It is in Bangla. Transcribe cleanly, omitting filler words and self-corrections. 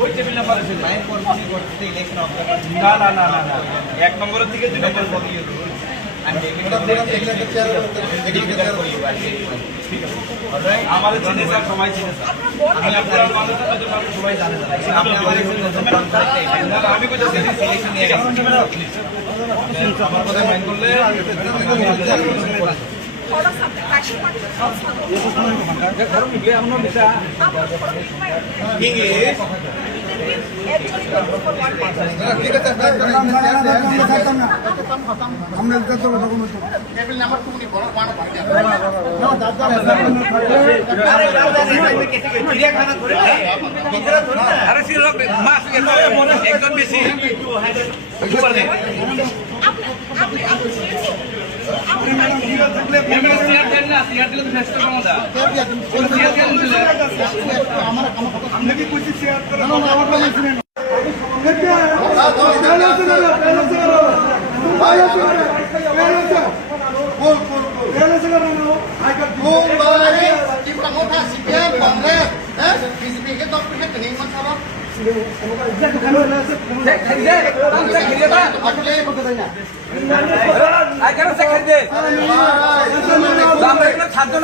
ওই টেবিল নাম্বার আছে লাইন পরবর্তী করতে ইলেকশন অফ না না না না না এক নম্বরের থেকে 2 নম্বর বলিয়ে দেব আমি এগুলো চেয়ার করি ঠিক আছে অলরাইট আমাদের চিনে স্যার সবাই চিনে স্যার আমি আপনার মানুষ সবাই জানে আপনি আমার একটু নতুন আমি কই যাচ্ছি সিলেকশন নিয়ে গেছি আমার কথা মাইন্ড করলে একদম বেশি খাদ্য